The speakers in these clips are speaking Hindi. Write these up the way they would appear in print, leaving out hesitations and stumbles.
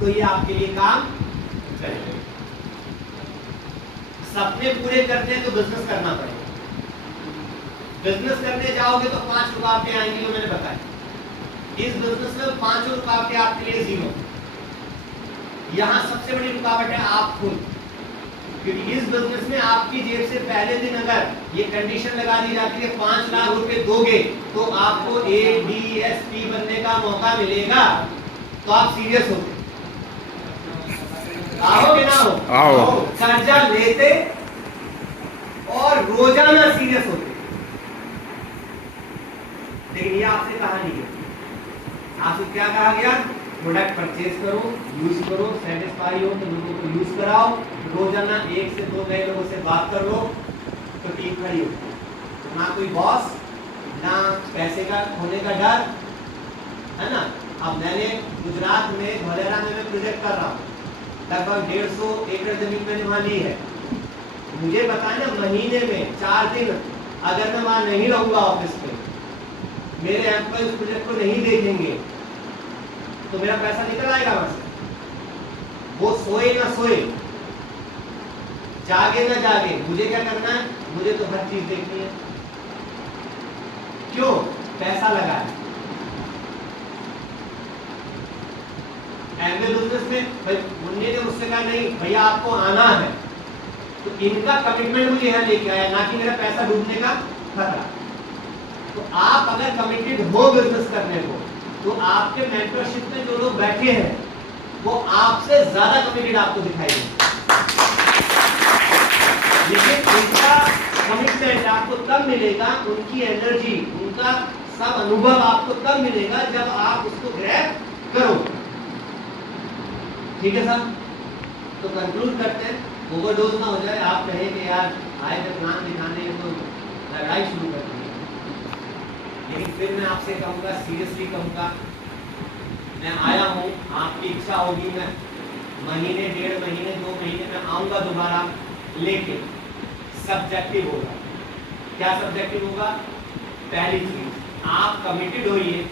तो ये आपके लिए काम करेगा। सपने पूरे करते हैं तो बिजनेस करना पड़ेगा। बिजनेस करने जाओगे तो 5 रुकावटें आएंगी, जो मैंने बताया। इस बिजनेस में 5 रुकावटें आपके लिए जीरो। यहां सबसे बड़ी रुकावट है आप खुद, क्योंकि इस बिजनेस में आपकी जेब से पहले दिन अगर ये कंडीशन लगा दी जाती है 5 लाख रुपए दोगे तो आपको ADSP बनने का मौका मिलेगा, तो आप सीरियस होते आओगे ना हो? आओ। कर्जा लेते और रोजाना सीरियस होते। लेकिन ये आपसे कहा नहीं गया। आपसे क्या कहा गया? प्रोडक्ट परचेज करो, यूज करो, सेटिस्फाई हो तो लोगों को यूज कराओ, रोजाना 1 से 2 नए लोगों से बात कर लो तो टीम खड़ी हो। ना कोई बॉस, ना पैसे का खोने का डर, है ना। अब मैंने गुजरात में धोलेरा में मैं प्रोजेक्ट कर रहा हूँ, लगभग 150 एकड़ जमीन मैंने वहां ली है। मुझे बताए ना, महीने में 4 दिन अगर मैं वहां नहीं रहूंगा ऑफिस में, मेरे एम्प्लॉय उस प्रोजेक्ट को नहीं देखेंगे तो मेरा पैसा निकल आएगा वहां से। वो सोए ना सोए, जागे ना जागे, मुझे क्या करना है? मुझे तो हर चीज देखनी है। क्यों? पैसा लगा है। एमबे बिजनेस में भाई मुन्ने ने मुझसे कहा नहीं भैया आपको आना है, तो इनका कमिटमेंट मुझे यहाँ लेके आया, ना कि मेरा पैसा डूबने का खतरा। तो आप अगर कमिटेड हो बिजनेस करने को, तो आपके मेंटरशिप में जो लोग बैठे हैं वो आपसे ज्यादा कमिटेड आपको दिखाई देंगे। लेकिन उनका कमिटमेंट आपको तब मिलेगा, उनकी एनर्जी, उनका सब अनुभव आपको तब मिलेगा जब आप उसको ग्रैब करो। ठीक है साहब? तो कंक्लूड करते हैं, ओवरडोज ना हो जाए। आप कहें कि यार आए थे प्लान दिखाने तो लड़ाई शुरू कर दी। लेकिन फिर मैं आपसे कहूँगा, सीरियसली कहूँगा, मैं आया हूँ, आपकी इच्छा होगी मैं महीने, 1.5 महीने, 2 महीने में आऊँगा दोबारा, लेकिन सब्जेक्टिव होगा। क्या सब्जेक्टिव होगा? पहली चीज, आप कमिटेड होइए,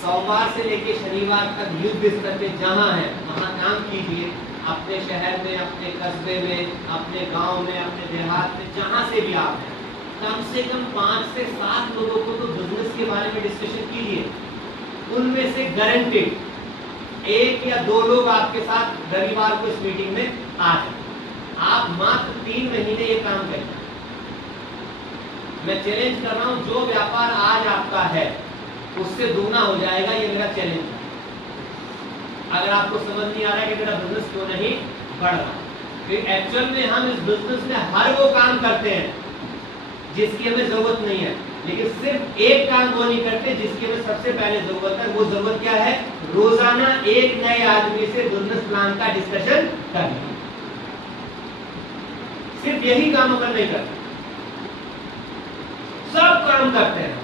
सोमवार से लेकर शनिवार तक युद्ध स्तर पे जहाँ है वहाँ काम कीजिए। अपने शहर में, अपने कस्बे में, अपने गांव में, अपने देहात में, जहाँ से भी आप हैं, कम से कम 5 से 7 लोगों को तो बिजनेस के बारे में डिस्कशन कीजिए। उनमें से गारंटेड 1 या 2 लोग आपके साथ रविवार को इस मीटिंग में आ जाए। आप मात्र 3 महीने ये काम करें। मैं चैलेंज कर रहा हूं, जो व्यापार आज आपका है उससे दुगना हो जाएगा, ये मेरा चैलेंज है। अगर आपको समझ नहीं आ रहा है कि मेरा बिजनेस क्यों नहीं बढ़ रहा, क्योंकि एक्चुअल में हम इस बिजनेस में हर वो काम करते हैं जिसकी हमें जरूरत नहीं है, लेकिन सिर्फ एक काम वो नहीं करते जिसकी हमें सबसे पहले जरूरत है। वो जरूरत क्या है? रोजाना एक नए आदमी से बिजनेस प्लान का डिस्कशन करना। सिर्फ यही काम अपन नहीं करते, सब काम करते हैं।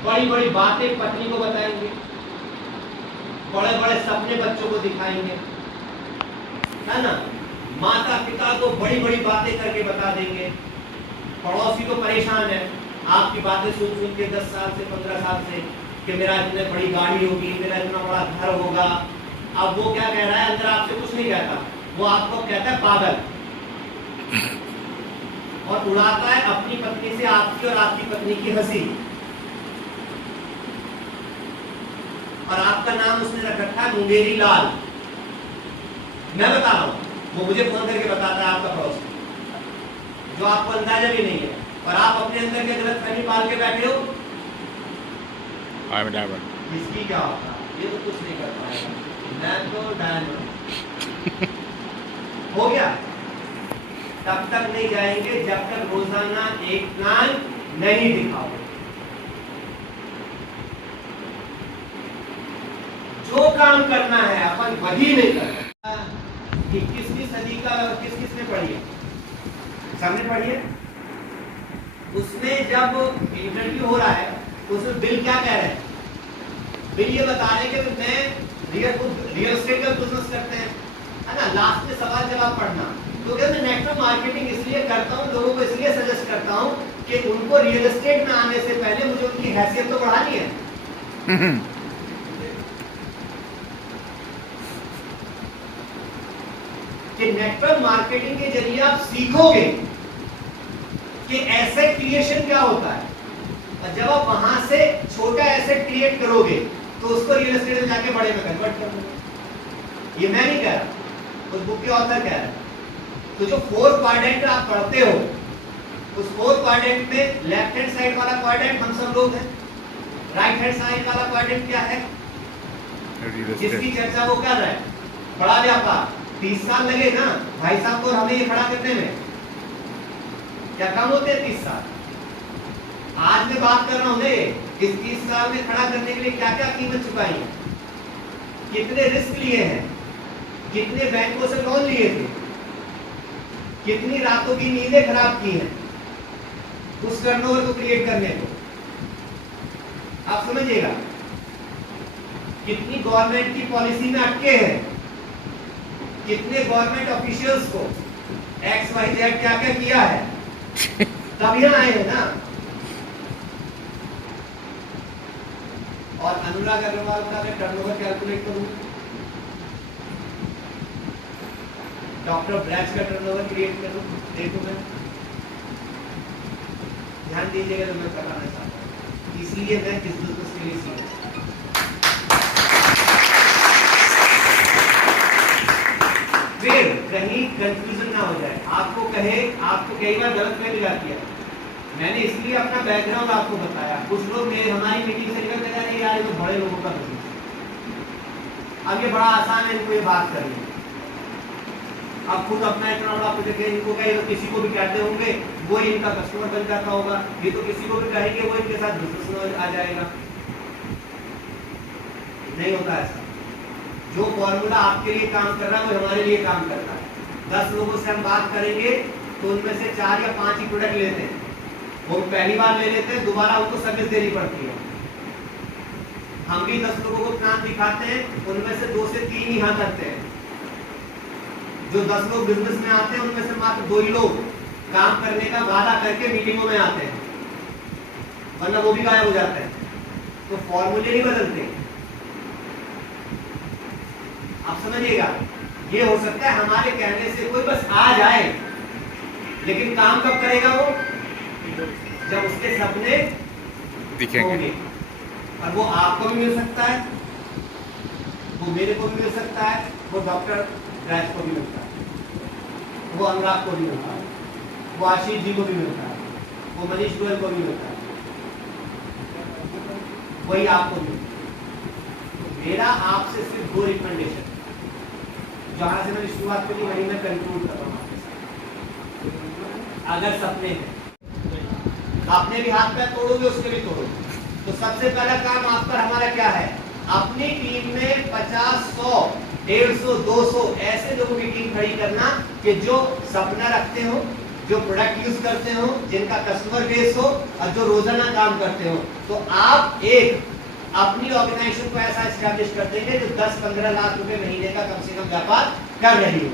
बड़ी बड़ी बातें पत्नी को बताएंगे, बड़े बड़े सपने बच्चों को दिखाएंगे, है ना। माता पिता को बड़ी बड़ी बातें करके बता देंगे। पड़ोसी को परेशान है आपकी बातें सुन सुन के 10 साल से, 15 साल से, कि मेरा इतनी बड़ी गाड़ी होगी, मेरा इतना बड़ा घर होगा। अब वो क्या कह रहा है? अंदर आपसे कुछ नहीं कहता, वो आपको कहता है पागल, और उड़ाता है अपनी पत्नी से आपकी और आपकी पत्नी की हंसी। और आपका नाम उसने रख रखा है मुंगेरी लाल। मैं बता रहा हूं, वो मुझे फोन करके बताता है आपका पड़ोसी, जो आपको अंदाजा भी नहीं है, और आप अपने अंदर के गलतफहमी पाल के बैठे हो। इसकी क्या होता है? ये तो कुछ नहीं कर पाएगा, मैं तो डायमंड हो गया। तब तक नहीं जाएंगे जब तक रोजाना एक प्लान नहीं दिखाओ। जो काम करना है अपन वही नहीं करना। 21वीं सदी का किसने पढ़ी है? सबने पढ़ी है। उसमें जब इंटरव्यू हो रहा है, उसमें बिल क्या कह रहे हैं? बिल ये बता रहे हैं कि मैं रियल एस्टेट का बिजनेस करते हैं, है ना। लास्ट में सवाल जवाब पढ़ना, तो मैं नेटवर्क मार्केटिंग इसलिए करता हूँ, लोगों को इसलिए सजेस्ट करता हूँ कि उनको रियल एस्टेट में आने से पहले मुझे उनकी हैसियत तो बढ़ानी है। कि नेटवर्क मार्केटिंग के जरिए आप सीखोगे कि एसेट क्रिएशन क्या होता है, और जब आप वहां से छोटा एसेट क्रिएट करोगे तो उसको रियल एस्टेट में जाके बड़े में कन्वर्ट कर दोगे। ये मैं नहीं कह रहा, उस बुक के ऑथर कह रहा है। तो जो 4 क्वाड्रेंट आप पढ़ते हो, उस 4 क्वाड्रेंट में लेफ्ट हैंड साइड वाला क्वाड्रेंट हम सब लोग हैं, राइट हैंड साइड वाला क्वाड्रेंट क्या है जिसकी चर्चा वो कर रहा है, बड़ा व्यापार। 30 साल लगे ना भाई साहब को हमें ये खड़ा करने में, क्या कम होते हैं 30 साल? आज मैं बात कर रहा हूं इस 30 साल में खड़ा करने के लिए क्या क्या कीमत चुकाई है, कितने रिस्क लिए हैं, कितने बैंकों से लोन लिए थे, कितनी रातों की नींदें खराब की हैं उस टर्नओवर को क्रिएट करने को। आप समझिएगा, कितनी गवर्नमेंट की पॉलिसी में अटके हैं, कितने गवर्नमेंट ऑफिशियल्स को XYZ क्या क्या किया है, तब यहाँ आए हैं ना। और अनुराग अग्रवाल का मैं टर्नओवर कैलकुलेट करूं, डॉक्टर ब्रैच का टर्नओवर क्रिएट करूं, देखो मैं ध्यान दीजिएगा जो मैं कराना चाहता हूं, इसलिए मैं इस बिजनेस के लिए सीखा। फिर कहीं कंफ्यूजन ना हो जाए, आपको कई बार गलत फहमी जाती है। मैंने इसलिए अपना बैकग्राउंड आपको बताया। कुछ लोग हमारी मीटिंग से निकल के यार ये तो बड़े लोगों का बिजनेस है, अब ये बड़ा आसान है इनको ये बात करनी। अब खुद अपना इतना बड़ा प्रोजेक्ट है, इनको कहे तो किसी को भी कहते होंगे वो इनका कस्टमर बन जाता होगा, ये तो किसी को भी कहेंगे वो इनके साथ बिजनेस में आ जाएगा। नहीं होता ऐसा। जो फॉर्मूला आपके लिए काम कर रहा है वो हमारे लिए काम करता है। 10 लोगों से हम बात करेंगे तो उनमें से 4 या 5 ही प्रोडक्ट लेते हैं, वो पहली बार ले लेते हैं, दोबारा उनको सर्विस देनी पड़ती है। हम भी 10 लोगों को प्लान दिखाते हैं, उनमें से 2 से 3 ही हाँ करते हैं। जो 10 लोग बिजनेस में आते हैं उनमें से मात्र 2 ही लोग काम करने का वादा करके मीटिंगों में आते हैं, वरना वो भी गायब हो जाते हैं। तो फॉर्मूले नहीं बदलते, आप समझिएगा। ये हो सकता है हमारे कहने से कोई बस आ जाए, लेकिन काम कब करेगा वो, जब उसके सपने दिखेंगे। और वो आपको भी मिल सकता है, वो मेरे को भी मिल सकता है, वो डॉक्टर राज को भी मिलता है, वो अनुराग को भी मिलता है, वो आशीष जी को भी मिलता है, वो मनीष गोयल को भी मिलता है, वही आपको भी। मेरा आपसे सिर्फ 2 रिकमेंडेशन, जहां से मैंने शुरुआत करी वही मैं कंक्लूड कर रहा हूं आपके साथ। अगर सपने हैं, आपने भी हाथ पैर तोड़ोगे, उसके भी तोड़ोगे, तो सबसे पहला काम आप पर हमारा क्या है, अपनी टीम में 50, 100, 150, 200 ऐसे लोगों की टीम खड़ी करना कि जो सपना रखते हो, जो प्रोडक्ट यूज करते हो, जिनका कस्टमर बेस हो और जो रोजाना काम करते हो। तो आप एक अपनी ऑर्गेनाइजेशन को ऐसा एस्टैब्लिश कर देंगे जो 10-15 लाख रुपए महीने का कम से कम व्यापार कर रही हो।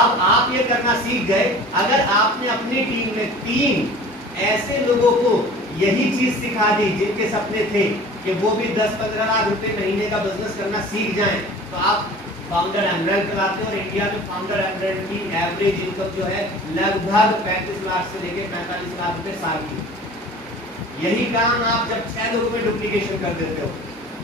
अब आप ये करना सीख गए। अगर आपने अपनी टीम में 3 ऐसे लोगों को यही चीज सिखा दी जिनके सपने थे कि वो भी 10-15 लाख रुपए महीने का बिजनेस करना सीख जाएं, तो आप फाउंडर एमरेल्ड कराते हो। और इंडिया में फाउंडर एमरेल्ड की एवरेज इनकम जो है लगभग 35 लाख से लेकर 45 लाख रुपए साल की। यही काम आप जब 6 लोगों में डुप्लीकेशन कर देते हो,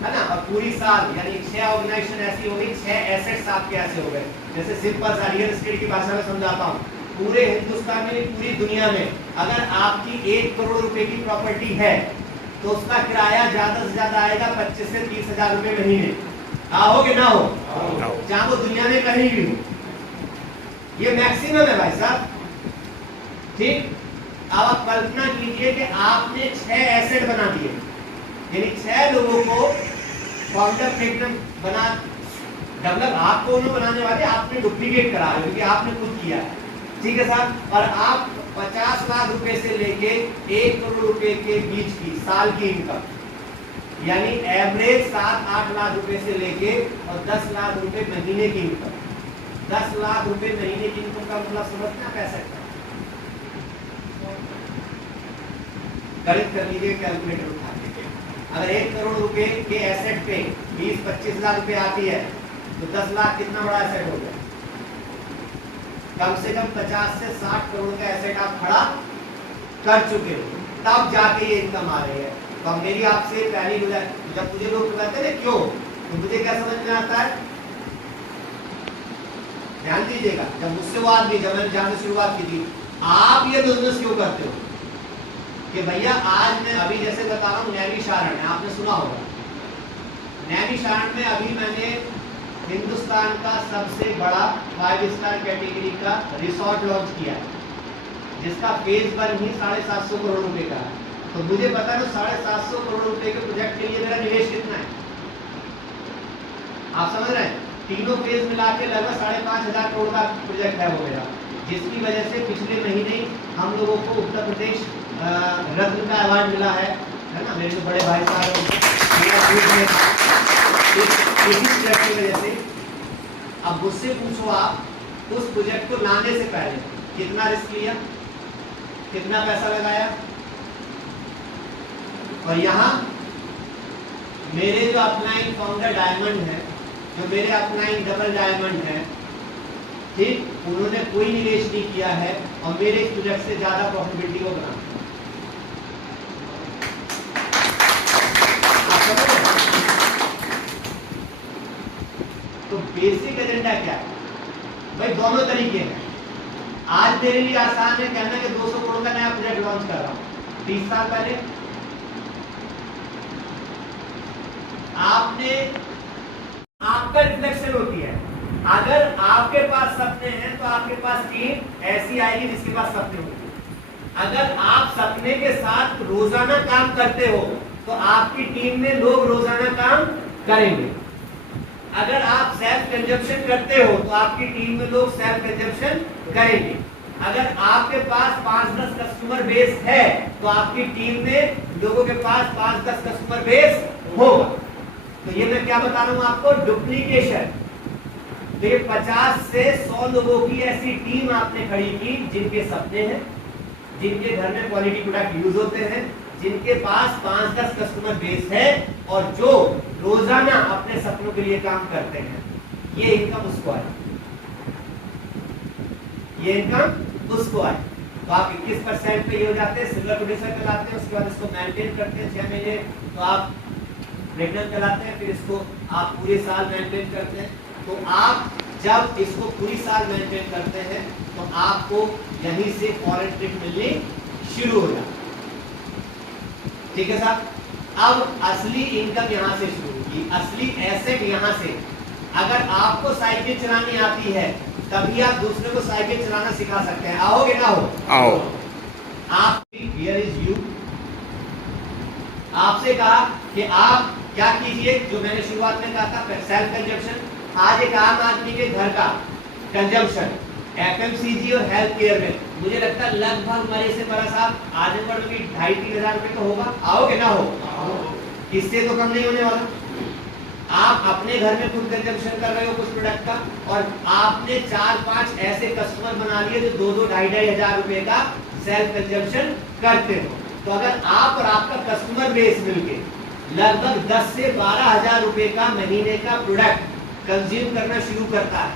है ना, और पूरी साल यानी 6 ऑर्गेनाइजेशन ऐसी हो गई, 6 एसेट्स आपके ऐसे हो गए। जैसे सिंपल सा रियल एस्टेट की भाषा में समझाता हूँ, पूरे हिंदुस्तान में, पूरी दुनिया में अगर आपकी 1 करोड़ रुपए की प्रॉपर्टी है तो उसका किराया ज्यादा से ज्यादा आएगा 25 से 30 हजार रुपए महीने। हो कि ना हो, चाहे वो दुनिया में कहीं भी हो, ये मैक्सिमम है भाई साहब। ठीक, अब आप कल्पना कीजिए कि आपने 6 एसेट बना दिए, यानी 6 लोगों को फाउंडर फ्रेगमेंट बना डेवलप आपको उन्होंने बनाने वाले, आपने डुप्लीकेट करा है क्योंकि आपने खुद किया है। ठीक है साहब, और आप 50 लाख रुपए से लेके 1 करोड़ रुपए के बीच की साल की इनकम, यानी एवरेज 7-8 लाख रुपए से लेके और 10 लाख रुपए महीने की इनकम। 10 लाख रुपए महीने की इनकम का मतलब समझना कैसे है, गणित कर लीजिए कैलकुलेटर उठा के। अगर 1 करोड़ रुपए के एसेट पे 20-25 लाख रुपए आती है तो 10 लाख कितना बड़ा एसेट हो गया। कम से कम 50 से 60 करोड़ का एसेट आप खड़ा कर चुके हो, तब जाके ये इनकम आ रही है। तो मेरी आपसे पहली गुजारिश, जब मुझे लोग कहते हैं क्यों, तो मुझे क्या समझ में आता है, ध्यान दीजिएगा, जब मुझसे बात की, जब मैंने जानने शुरुआत की थी, आप ये बिजनेस क्यों करते हो कि भैया आज मैं अभी जैसे बता रहा हूँ नैमिषारण्य है, आपने सुना होगा, नैमिषारण्य में अभी मैंने हिंदुस्तान का सबसे बड़ा 5 स्टार कैटेगरी का रिसोर्ट लॉन्च किया है, जिसका फेज 1 ही 750 करोड़ रुपए का है। तो मुझे पता है 750 करोड़ रुपए के प्रोजेक्ट के लिए मेरा निवेश कितना है, आप समझ रहे हैं, तीनों फेज मिला के लगभग 5,500 करोड़ का प्रोजेक्ट है वो मेरा, जिसकी वजह से पिछले महीने हम लोगों को उत्तर प्रदेश रत्न का अवार्ड मिला है ना, मेरे जो बड़े भाई साहब इसी प्रोजेक्ट की वजह से। अब मुझसे पूछो आप उस प्रोजेक्ट को लाने से पहले कितना रिस्क लिया, कितना पैसा लगाया, और यहाँ मेरे जो अपलाइन फाउंडर डायमंड है, जो मेरे अपलाइन डबल डायमंड है, ठीक, उन्होंने कोई निवेश नहीं किया है और मेरे इस प्रोजेक्ट से ज्यादा प्रॉफिटेबिलिटी को बना। तो बेसिक एजेंडा क्या है भाई, दोनों तरीके हैं। आज मेरे लिए आसान है कहना कि 200 करोड़ का नया प्रोजेक्ट लॉन्च कर रहा हूं। 30 साल पहले आपने, आपका रिफ्लेक्शन होती है, अगर आपके पास सपने हैं तो आपके पास टीम ऐसी आएगी जिसके पास सपने होंगे। अगर आप सपने के साथ रोजाना काम करते हो तो आपकी टीम में लोग रोजाना काम करेंगे। अगर आप सेल्फ कंजप्शन करते हो तो आपकी टीम में लोग सेल्फ कंजप्शन करेंगे। अगर आपके पास 5-10 कस्टमर बेस है तो आपकी टीम में लोगों के पास 5-10 कस्टमर बेस होगा। तो ये मैं क्या बता रहा हूं आपको, डुप्लीकेशन। तो ये 50 से 100 लोगों की ऐसी टीम आपने खड़ी की जिनके सपने हैं, जिनके घर में क्वालिटी प्रोडक्ट यूज होते हैं, जिनके पास 5-10 कस्टमर बेस है और जो रोजाना अपने सपनों के लिए काम करते हैं। ये इनकम उसको आए, ये इनकम उसको आए। तो आप 21% पे ये हो जाते हैं, सिल्वर प्रोड्यूसर कहलाते हैं, उसके बाद इसको मेंटेन करते हैं 6 महीने, तो आप प्लेटिनम कहलाते हैं, फिर इसको आप पूरे साल मेंटेन करते हैं। तो आप जब इसको पूरी साल मेंटेन करते हैं तो आपको यहीं से फॉरेन ट्रिप मिलनी शुरू हो जाती है। ठीक है साहब, अब असली इनकम यहां से शुरू होगी, असली एसेट यहां से। अगर आपको साइकिल चलानी आती है तभी आप दूसरे को साइकिल चलाना सिखा सकते हैं। आओगे ना हो? आओ। आप हियर इज यू, आपसे कहा कि आप क्या कीजिए, जो मैंने शुरुआत में कहा था सेल्फ कंजप्शन। आज एक आम आदमी के घर का कंजप्शन एफएमसीजी और हेल्थ केयर में मुझे लगता है लगभग मेरे से बड़ा साहब आजमगढ़ में 2,500-3 हजार रुपए का होगा। आओगे ना हो? इससे तो कम नहीं होने वाला। आप अपने घर में खुद कंजप्शन कर रहे हो कुछ प्रोडक्ट का, और आपने 4-5 ऐसे कस्टमर बना लिए जो 2-2 हजार रुपए का सेल्फ कंजप्शन करते हो। तो अगर आप और आपका कस्टमर बेस मिलके लगभग 10 से 12 हजार रुपए का महीने का प्रोडक्ट कंज्यूम करना शुरू करता है,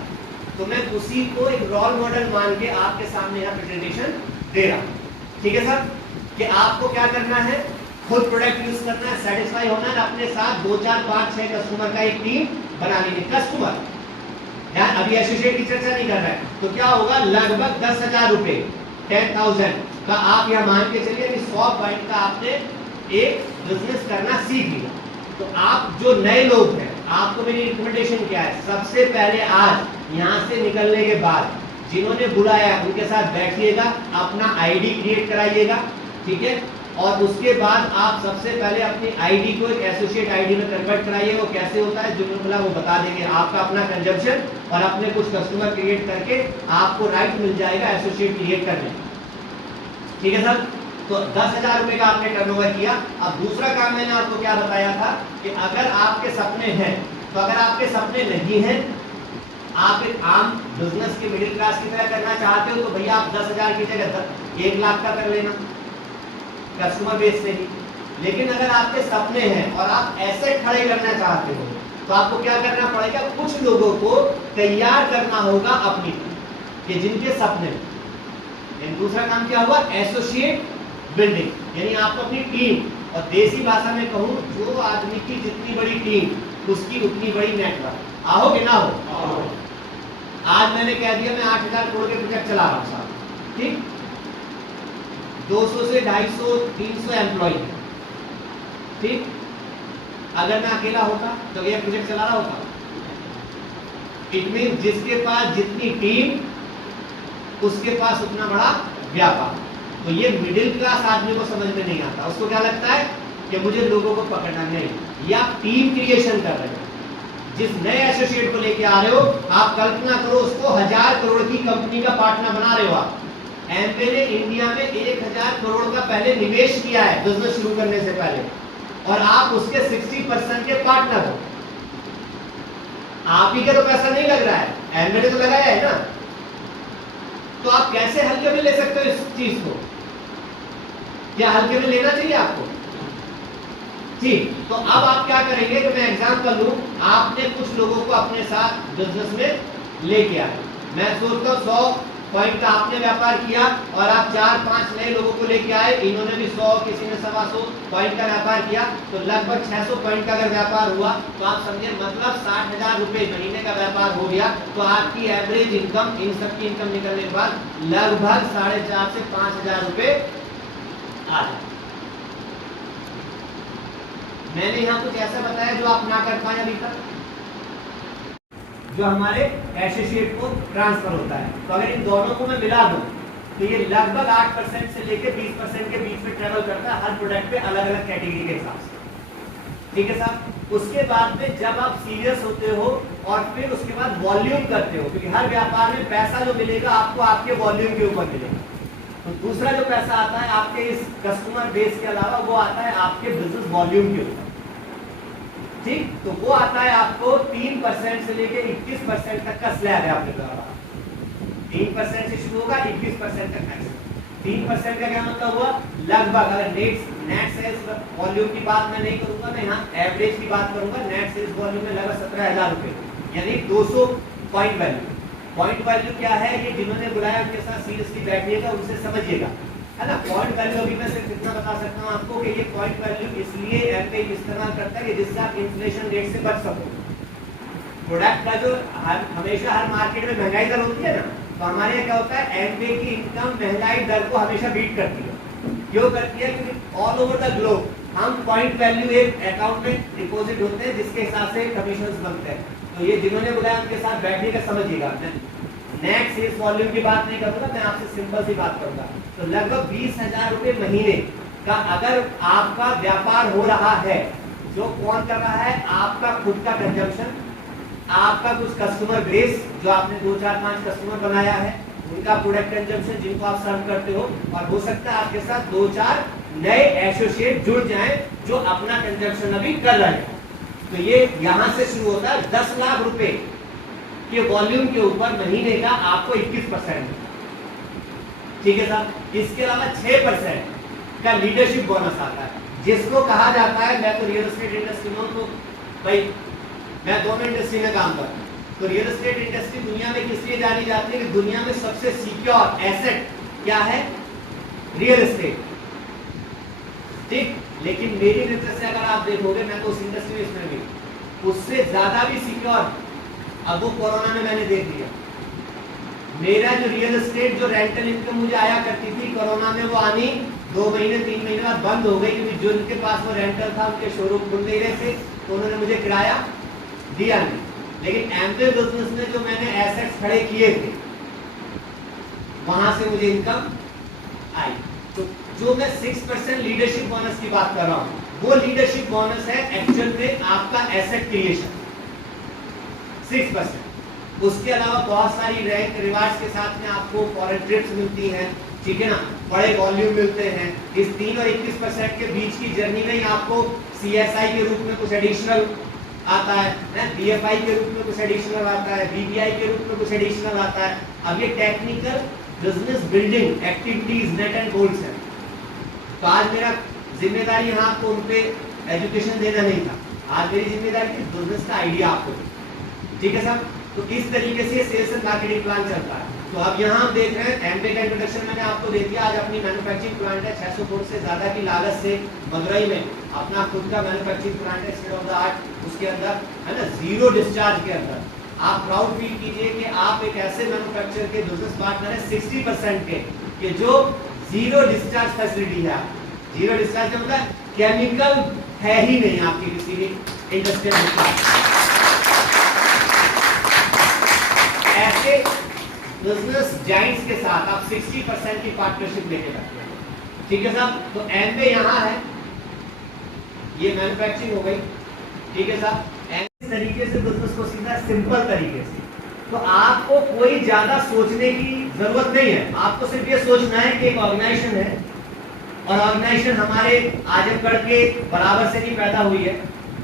तो मैं उसी को एक रोल मॉडल मान के आपके सामने यहाँ प्रेजेंटेशन दे रहा हूँ। ठीक है सर, कि आपको क्या करना है, खुद प्रोडक्ट यूज करना है, सेटिस्फाई होना है, अपने साथ 2-4-5-6 कस्टमर का एक टीम बना लीजिए। कस्टमर यार अभी एसोसिएट की चर्चा नहीं कर रहा है, तो क्या होगा, लगभग 10,000 रुपए 10,000 का आप यहाँ मान के चलिए 100 पॉइंट का आपने एक बिजनेस करना सीख लिया। तो आप जो नए लोग हैं, आपको मेरी रिकमेंडेशन क्या है, सबसे पहले आज यहाँ से निकलने के बाद जिन्होंने बुलाया उनके साथ बैठिएगा, अपना आईडी क्रिएट कराइएगा, ठीक है, और उसके बाद आप सबसे पहले अपनी आईडी को एक एसोसिएट आईडी में कन्वर्ट कराइए। वो कैसे होता है, जो बोला वो बता देंगे। आपका अपना कंजप्शन और अपने कुछ कस्टमर क्रिएट करके आपको राइट मिल जाएगा एसोसिएट क्रिएट करने। ठीक है सर, तो 10,000 रुपए का आपने टर्नओवर किया। अब दूसरा काम मैंने आपको क्या बताया था कि अगर आपके सपने हैं, तो अगर आपके सपने नहीं हैं, आप एक आम बिजनेस के मिडिल क्लास की तरह करना चाहते हो, तो भैया आप 10,000 की जगह 1 लाख का कर लेना कस्टमर बेस से ही। लेकिन अगर आपके सपने हैं और आप एसेट खड़े करना चाहते हो, तो आपको क्या करना पड़ेगा, कुछ लोगों को तैयार करना होगा अपनी। कि जिनके सपने में। दूसरा काम क्या हुआ, एसोसिएट बिल्डिंग, यानी आप अपनी टीम, और देसी भाषा में कहूँ जो आदमी की जितनी बड़ी टीम उसकी उतनी बड़ी नेटवर्क। आओगे ना हो? आज मैंने कह दिया मैं 8,000 करोड़ के प्रोजेक्ट चला रहा हूँ साहब, ठीक, 200 से 250 300 एम्प्लॉय है, ठीक। अगर मैं अकेला होता तो ये प्रोजेक्ट चला रहा होता। इट मीन जिसके पास जितनी टीम उसके पास उतना बड़ा व्यापार। तो ये मिडिल क्लास आदमी को समझ में नहीं आता, उसको क्या लगता है कि मुझे लोगों को पकड़ना नहीं। या टीम क्रिएशन कर रहे हो, जिस नए एसोसिएट को लेके आ रहे हो, आप कल्पना करो उसको 1000 करोड़ की कंपनी का पार्टनर बना रहे हो आप। एमवे ने इंडिया में 1000 करोड़ का पहले निवेश किया है बिजनेस शुरू करने से पहले, और आप उसके 60% के पार्टनर हो। आप ही का तो पैसा नहीं लग रहा है, एमवे ने तो लगाया है ना। तो आप कैसे हल्के में ले सकते हो इस चीज को? क्या हल्के में लेना चाहिए आपको? ठीक, तो अब आप क्या करेंगे कि मैं एग्जांपल लूं, आपने कुछ लोगों को अपने साथ बिजनेस में लेके आए। मैं सोचता हूं 100 पॉइंट का आपने व्यापार किया और आप 4-5 नए लोगों को लेके आए, इन्होंने भी 100, किसी ने 125 पॉइंट का व्यापार किया, तो लगभग 600 पॉइंट का अगर व्यापार हुआ तो आप समझे मतलब 60,000 रुपए महीने का व्यापार हो गया। तो आपकी एवरेज इनकम, इन सबकी इनकम निकलने के बाद लगभग 4,500 से 5,000 रुपए आ जाए। मैंने यहाँ कुछ ऐसा बताया जो आप ना कर पाए अभी तक, जो हमारे एसोसिएट को ट्रांसफर होता है। तो अगर इन दोनों को मैं मिला दूं तो ये लगभग 8% से लेकर 20% के बीच में ट्रेवल करता है हर प्रोडक्ट पे, अलग अलग कैटेगरी के हिसाब से। ठीक है साहब। उसके बाद में जब आप सीरियस होते हो और फिर उसके बाद वॉल्यूम करते हो, क्योंकि हर व्यापार में पैसा जो मिलेगा आपको आपके वॉल्यूम के ऊपर मिलेगा। तो दूसरा जो पैसा आता है आपके इस कस्टमर बेस के अलावा, वो आता है आपके बिजनेस वॉल्यूम के ऊपर, ठीक। तो वो आता है आपको 3% से लेके 21% तक का स्लैब है आपके द्वारा। 3% से शुरू होगा, 21% तक मैक्सिमम। 3% का क्या मतलब हुआ, लगभग, अगर नेट सेल्स वॉल्यूम की बात मैं नहीं करूंगा, मैं यहाँ एवरेज की बात करूंगा। नेट सेल्स वॉल्यूम में लगभग 17,000 रुपए, यानी 200 पॉइंट वैल्यू। पॉइंट वैल्यू क्या है, ये जिन्होंने बुलाया उनके साथ सीरियसली बैठिएगा, उनसे समझिएगा, है ना। पॉइंट वैल्यू अभी मैं सिर्फ इतना बता सकता हूँ आपको कि ये पॉइंट वैल्यू इसलिए एमपे इस्तेमाल करता है कि जिससे आप इन्फ्लेशन रेट से बच सको। प्रोडक्ट का जो हमेशा हर मार्केट में महंगाई दर होती है ना, तो हमारे यहाँ क्या होता है, एमपे की इनकम महंगाई दर को हमेशा बीट करती है। क्यों करती है? क्योंकि ऑल ओवर द ग्लोब हम पॉइंट वैल्यू एक अकाउंट में डिपॉजिट होते हैं जिसके हिसाब से कमीशन बनते हैं। तो ये जिन्होंने बुलाया उनके साथ बैठिएगा, समझिएगा। नेट सेल्स वॉल्यूम की बात नहीं करूंगा, मैं आपसे सिंपल सी बात करूंगा। तो लगभग 20,000 रुपए महीने का अगर आपका व्यापार हो रहा है, जो कौन कर रहा है, आपका खुद का कंजम्पशन, आपका कुछ कस्टमर बेस जो आपने 2-4-5 कस्टमर बनाया है, उनका प्रोडक्ट कंजम्पशन जिनको आप सर्व करते हो, और हो सकता है आपके साथ 2-4 नए एसोसिएट जुड़ जाएं जो अपना कंजम्पशन अभी कर रहे हैं। तो ये यहां से शुरू होता है 10 लाख रुपए के वॉल्यूम के ऊपर महीने का आपको 21%, ठीक है साहब। इसके अलावा 6% का लीडरशिप बोनस आता है, जिसको कहा जाता है, मैं तो रियल एस्टेट इंडस्ट्री में हूं, तो भाई मैं दोनों इंडस्ट्री में काम करता हूं। तो रियल एस्टेट इंडस्ट्री दुनिया में किस लिए जानी जाती है कि दुनिया में सबसे सिक्योर एसेट क्या है, रियल एस्टेट, ठीक। लेकिन मेरी नजर से अगर आप देखोगे, मैं तो उस इंडस्ट्री में इसमें भी, उससे ज्यादा भी सिक्योर अब वो कोरोना में मैंने देख लिया। मेरा जो रियल एस्टेट जो रेंटल इनकम मुझे आया करती थी, कोरोना में वो आनी 2 महीने 3 महीने बाद बंद हो गई, क्योंकि जो उनके पास वो रेंटल था उनके शोरूम खुल नहीं रहे थे, तो उन्होंने मुझे किराया दिया नहीं। लेकिन एमवे बिजनेस में जो मैंने एसेट्स खड़े किए थे, वहां से मुझे इनकम आई। तो जो मैं 6% लीडरशिप बोनस की बात कर रहा हूँ, वो लीडरशिप बोनस है एक्चुअल में आपका एसेट क्रिएशन 6%। उसके अलावा बहुत सारी रैंक रिवार्ड्स के साथ में आपको फॉरेन ट्रिप्स मिलती हैं, ठीक है ना, बड़े वॉल्यूम मिलते हैं। इस 3 और 21% के बीच की जर्नी में ही आपको CSI के रूप में कुछ एडिशनल आता है, BFI के रूप में कुछ एडिशनल आता है, BBI के रूप में कुछ एडिशनल आता है। अब ये technical business building activities net and goals है। तो आज मेरा जिम्मेदारी यहाँ आपको उन पे एजुकेशन देना नहीं था, आज मेरी जिम्मेदारी थी बिजनेस का आइडिया आपको, ठीक है साहब। तो इस तरीके से सेल्स एंड मार्केटिंग प्लान चलता है। तो अब यहाँ हम देख रहे हैं एमबे का इंट्रोडक्शन मैंने आपको दे दिया। आज अपनी मैन्युफैक्चरिंग प्लांट है 600 करोड़ से ज्यादा की लागत से मदुरई में अपना खुद का मैन्युफैक्चरिंग प्लांट है, स्टेट ऑफ द आर्ट, उसके अंदर है ना, जीरो डिस्चार्ज के अंदर आप प्राउड फील कीजिए कि आप एक ऐसे मैन्युफैक्चरर के बिजनेस पार्टनर है 60% के जो जीरो डिस्चार्ज फैसिलिटी है। जीरो डिस्चार्ज का मतलब केमिकल है ही नहीं आपकी किसी भी इंडस्ट्रियल। ऐसे बिजनेस जाइंट्स के साथ आप 60% की पार्टनरशिप लेके रखते हैं, ठीक है साहब। तो एमबे यहाँ है, ये मैन्युफैक्चरिंग हो गई, ठीक है साहब। इस तरीके से बिजनेस को सीखना सिंपल तरीके से, तो आपको कोई ज्यादा सोचने की जरूरत नहीं है। आपको सिर्फ ये सोचना है कि एक ऑर्गेनाइजेशन है और ऑर्गेनाइजेशन हमारे आजमगढ़ के बराबर से नहीं पैदा हुई है,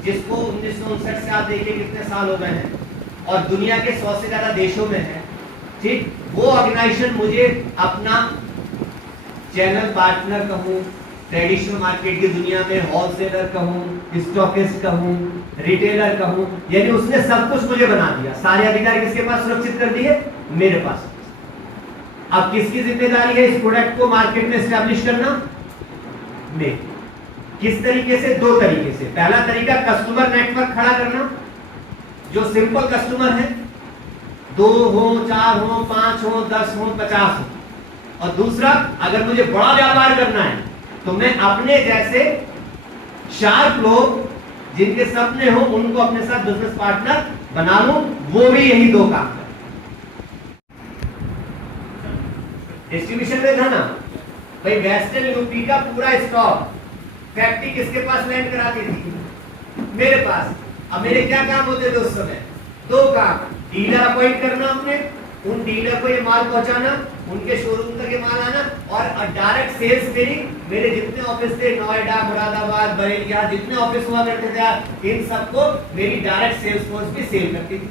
जिसको 1959 से आप देखिए कितने साल हो गए हैं और दुनिया के 100 से ज्यादा देशों में है, ठीक। वो ऑर्गेनाइजेशन मुझे अपना चैनल पार्टनर कहूँ, ट्रेडिशनल मार्केट की दुनिया में होलसेलर कहूँ, स्टॉकिस्ट कहूँ, रिटेलर कहूँ, यानी उसने सब कुछ मुझे बना दिया। सारे अधिकार किसके पास सुरक्षित कर दिए? मेरे पास। अब किसकी जिम्मेदारी है इस प्रोडक्ट को मार्केट में एस्टैब्लिश करना? मेरी। किस तरीके से? दो तरीके से। पहला तरीका कस्टमर नेटवर्क खड़ा करना, जो सिंपल कस्टमर है, 2 हो, 4 हो, 5 हो, 10 हो, 50 हो। और दूसरा, अगर मुझे बड़ा व्यापार करना है तो मैं अपने जैसे शार्प लोग जिनके सपने हो उनको अपने साथ बिजनेस पार्टनर बना लूं। वो भी यही दो काम है। डिस्ट्रीब्यूशन में था ना भाई, वेस्टर्न यूपी का पूरा स्टॉक फैक्ट्री किसके पास लैंड कराती थी? मेरे पास। अब मेरे क्या काम होते थे उस समय? दो काम, डीलर अपॉइंट करना, अपने उन डीलर को ये माल पहुंचाना, उनके शोरूम तक ये माल आना, और डायरेक्ट सेल्स मेरे जितने ऑफिस थे नोएडा, मुरादाबाद, बरेलिया, जितने ऑफिस हुआ करते थे, इन सबको मेरी डायरेक्ट सेल्स फोर्स भी सेल करती थी।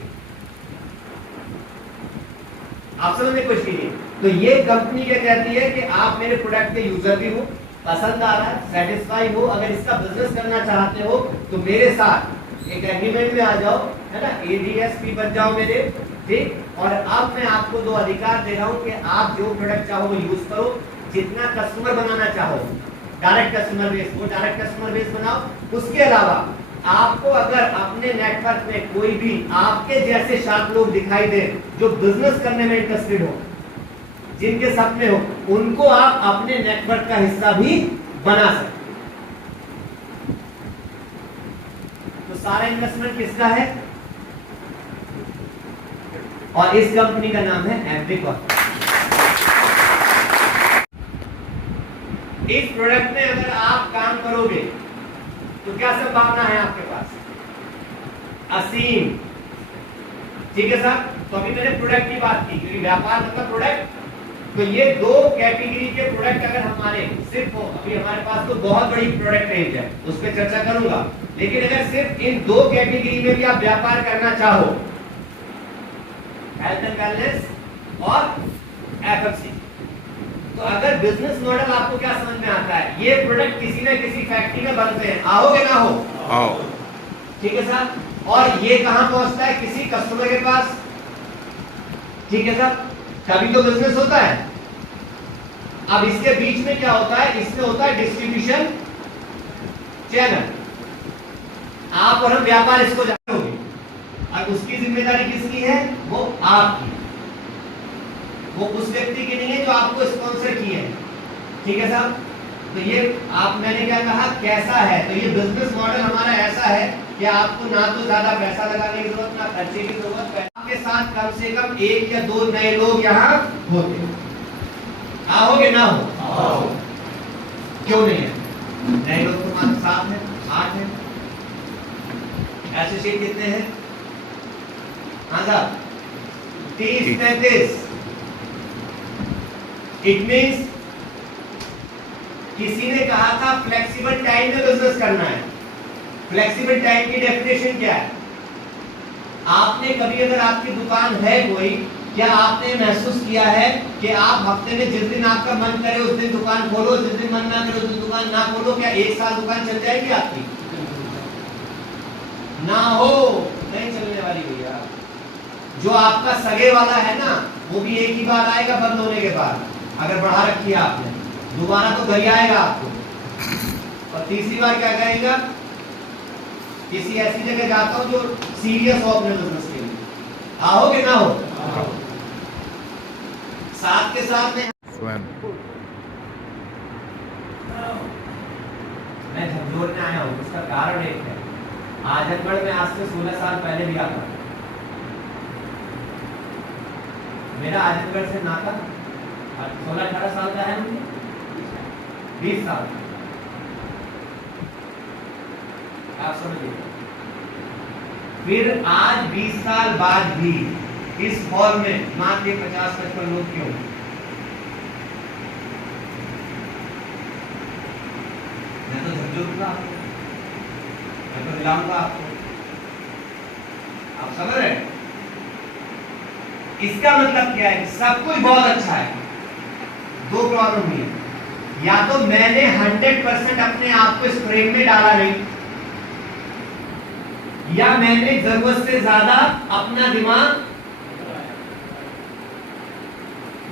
आप समझ में कुछ नहीं। तो ये कंपनी क्या कहती है कि आप मेरे प्रोडक्ट के यूजर भी हो, पसंद आ रहा है, सेटिस्फाई हो, अगर इसका बिजनेस करना चाहते हो तो मेरे साथ एक एग्रीमेंट में आ जाओ, है ना, एडीएसपी बन जाओ मेरे, ठीक। और अब मैं आपको 2 अधिकार दे रहा हूं कि आप जो प्रोडक्ट चाहो वो यूज करो, जितना कस्टमर बनाना चाहो, डायरेक्ट कस्टमर बेस, वो डायरेक्ट कस्टमर बेस बनाओ। उसके अलावा आपको अगर अपने नेटवर्क में कोई भी आपके जैसे शार्प लोग दिखाई दे जो बिजनेस करने में इंटरेस्टेड हो, जिनके सपने हो, उनको आप अपने नेटवर्क का हिस्सा भी बना सकते। तो सारा इन्वेस्टमेंट किसका है? और इस कंपनी का नाम है एम्बिक। इस प्रोडक्ट में अगर आप काम करोगे तो क्या संभावना है आपके पास? असीम, ठीक है साहब। तो अभी मैंने प्रोडक्ट की बात की, क्योंकि व्यापार मतलब प्रोडक्ट। तो ये 2 कैटेगरी के प्रोडक्ट अगर हमारे सिर्फ हो, अभी हमारे पास तो बहुत बड़ी प्रोडक्ट रेंज है, उस पर चर्चा करूंगा, लेकिन अगर सिर्फ इन 2 कैटेगरी में भी आप व्यापार करना चाहो, हेल्थ एंड वेलनेस और एफएमसी, तो अगर बिजनेस मॉडल आपको क्या समझ में आता है, ये प्रोडक्ट किसी न किसी फैक्ट्री में बनते हैं, आओगे ना हो? आओ, ठीक है साहब। और ये कहां पहुंचता है? किसी कस्टमर के पास, ठीक है साहब। तभी तो बिजनेस होता है। अब इसके बीच में क्या होता है? इसमें होता है डिस्ट्रीब्यूशन चैनल। आप और हम व्यापार इसको जानते होंगे, और उसकी जिम्मेदारी किसकी है? वो आपकी, वो उस व्यक्ति की नहीं है जो आपको स्पॉन्सर किए हैं, ठीक है साहब। तो ये आप, मैंने क्या कहा, कैसा है? तो ये बिजनेस मॉडल हमारा ऐसा है कि आपको ना तो ज्यादा पैसा लगाने की जरूरत, ना खर्चे की जरूरत, आपके साथ कम से कम 1 या 2 नए लोग यहाँ होते। आओगे ना हो? आओ। क्यों नहीं है? नए लोग तुम्हारे साथ हैं, 8 हैं। एसोसिएट कितने हैं? हाँ साहब, 30-35। इट मीन्स किसी ने कहा था फ्लेक्सिबल टाइम में बिजनेस करना है। फ्लेक्सिबल टाइम की डेफिनेशन क्या है? आपने कभी, अगर आपकी दुकान है कोई, क्या आपने महसूस किया है कि आप हफ्ते में जिस दिन आपका मन करे उस दिन दुकान खोलो, जिस दिन मन ना करे उस दिन दुकान ना खोलो? क्या 1 साल दुकान चल जाएगी आपकी? ना हो, नहीं चलने वाली भैया, जो आपका सगे वाला है ना, वो भी एक ही बार आएगा बंद होने के बाद, अगर बढ़ा रखी है आपने, दोबारा तो घर आएगा आपको, और तीसरी बार क्या करेगा, किसी ऐसी जगह जाता हूं जो सीरियस हो अपने बिजनेस के लिए, आओगे ना हो, साथ के साथ में मैं झकझोर में आया हूँ, उसका कारण एक है, आजमगढ़ में आज से 16 साल पहले भी आता, मेरा आजमगढ़ से नाता 16-18 साल का है, मुझे 20 साल, आप समझिए। फिर आज 20 साल बाद भी इस हॉल में मात्र 50-55 लोग क्यों? मैं तो झकझोरूंगा आपको, मैं तो हिलाऊंगा आपको, आप समझ रहे हैं? इसका मतलब क्या है? सब कुछ बहुत अच्छा है, दो प्रॉब्लम हुई है, या तो मैंने 100% अपने आप को इस फ्रेम में डाला नहीं, या मैंने जरूरत से ज्यादा अपना दिमाग,